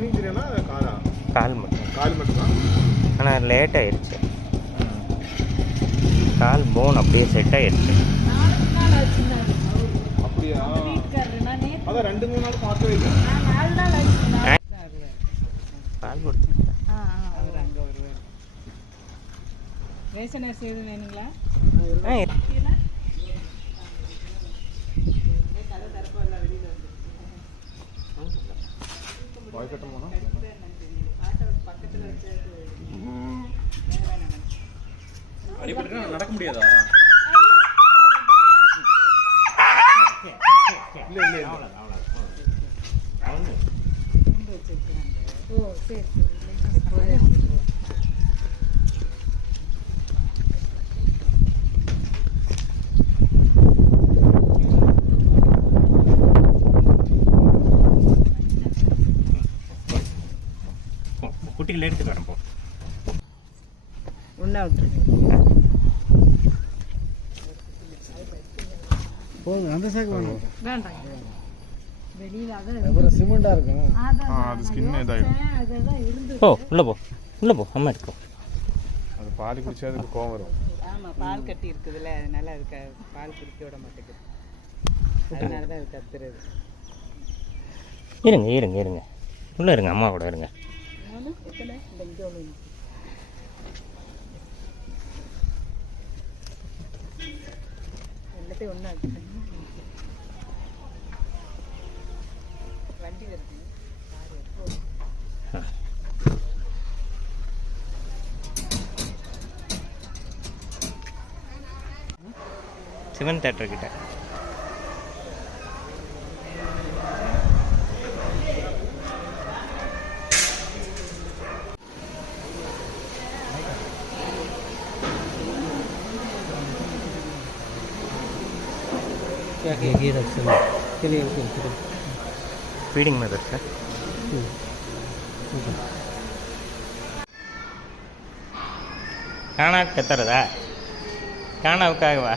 காலா? கால் மட்டும். கால் மட்டும்தான் ஆனால் லேட் ஆயிடுச்சு. கால் போன் அப்படியே செட் ஆயிடுச்சு. அப்படியா? அதான் ரெண்டு மூணு நாள் பார்க்கவே இல்லை. நான் நாலு நாள் ஆச்சு நான் கால் கொடுத்து ஆ, ஆ, அவர் அங்கே வருவார் ரேஷன் அரிசி எதுவும் வேணுங்களா? ஆ வாய் கட்ட போனா அடிபட்டு நடக்க முடியாதா? இல்லை இல்லை இல்லை. ஓ சரி சரி. குட்டிகள் எடுத்துட்டு வரேன் போ. ஒன்றா விட்டுருங்க. போதும் அந்த சாக்கு வேணும் வேண்டாம் வெளியில அதான் அப்புறம் சிமெண்டா இருக்கும் ஆ, அது skin இதாயிடும். போ உள்ளே போ. உள்ளே போ அம்மா எடுக்கோ அது பால் குடிச்சா அதுக்கு கோவம் வரும். ஆமாம் பால் கட்டி இருக்குதுல்ல அதனால அதுக்கு பால் குடிக்க விட மாட்டேங்குது. அதனால தான் அது கத்துறது. இருங்க இருங்க இருங்க. உள்ளே இருங்க அம்மா கூட இருங்க. நானும் எத்தனை இந்த இங்கே ஒன்று எல்லாத்தையும் ஒன்றா வண்டி வருது சிவன் தேட்டர் கிட்ட ये रख चलो चलिए चलिए ஃபீடிங் மெத்தட் சார் காணா கத்துறதா காணாவுக்காகவா